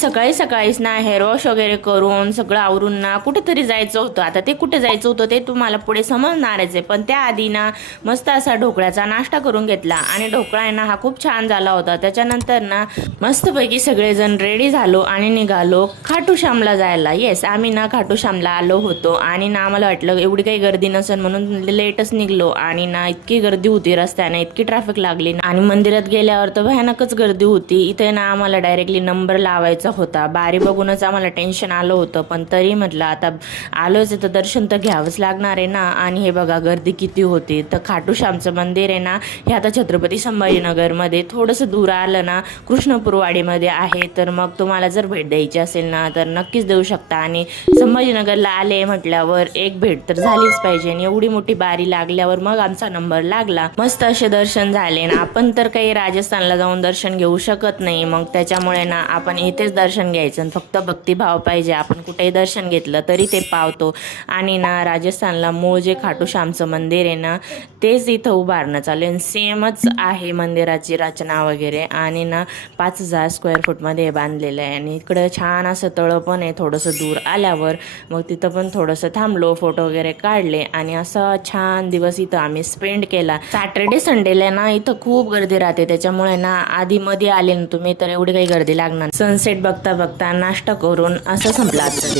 सकाळी सकाळीच ना हेअर वॉश वगैरे करून सगळं आवरून ना कुठेतरी जायचं होतं. आता ते कुठे जायचं होतं ते तुम्हाला पुढे समजणारच आहे. पण त्याआधी ना मस्त असा ढोकळ्याचा नाश्ता करून घेतला आणि ढोकळा आहे ना हा खूप छान झाला होता. त्याच्यानंतर ना मस्तपैकी सगळेजण रेडी झालो आणि निघालो खाटूश्यामला जायला. येस, आम्ही ना खाटूश्यामला आलो होतो आणि ना आम्हाला वाटलं एवढी काही गर्दी नसेल म्हणून लेटच निघलो आणि ना इतकी गर्दी होती रस्त्याने, इतकी ट्रॅफिक लागली आणि मंदिरात गेल्यावर तर भयानकच गर्दी होती. इथे ना आम्हाला डायरेक्टली नंबर लावायचा होता. बारी बघूनच आम्हाला टेन्शन आलं होतं, पण तरी म्हटलं आता आलोच तर दर्शन तर घ्यावंच लागणार आहे ना. आणि हे बघा गर्दी किती होती. तर खाटूश्यामचं मंदिर आहे ना हे आता छत्रपती संभाजीनगरमध्ये थोडंसं दूर आलं ना कृष्णपूरवाडीमध्ये आहे. तर मग तुम्हाला जर भेट द्यायची असेल ना तर नक्कीच देऊ शकता. आणि संभाजीनगरला आले म्हटल्यावर एक भेट तर झालीच पाहिजे. आणि एवढी मोठी बारी लागल्यावर मग आमचा नंबर लागला. मस्त असे दर्शन झाले ना. आपण तर काही राजस्थानला जाऊन दर्शन घेऊ शकत नाही, मग त्याच्यामुळे ना आपण इथेच दर्शन घ्यायचं. फक्त भक्तिभाव पाहिजे, आपण कुठेही दर्शन घेतलं तरी ते पावतो. आणि ना राजस्थानला मूळ जे खाटूश्यामचं मंदिर आहे ना तेच इथं उभारणं चालू आहे. सेमच आहे मंदिराची रचना वगैरे. आणि ना 5000 स्क्वेअर फूटमध्ये हे बांधलेलं आहे. आणि इकडं छान असं तळं पण आहे थोडंसं दूर आल्यावर. मग तिथं पण थोडंसं थांबलो, फोटो वगैरे काढले आणि असं छान दिवस इथं आम्ही स्पेंड केला. सॅटर्डे संडेला ना इथं खूप गर्दी राहते, त्याच्यामुळे ना आधी मध्ये आले ना तुम्ही तर एवढी काही गर्दी लागणार. सनसेट बघता बघता नाश्ता करून असं संपला आजचा दिवस.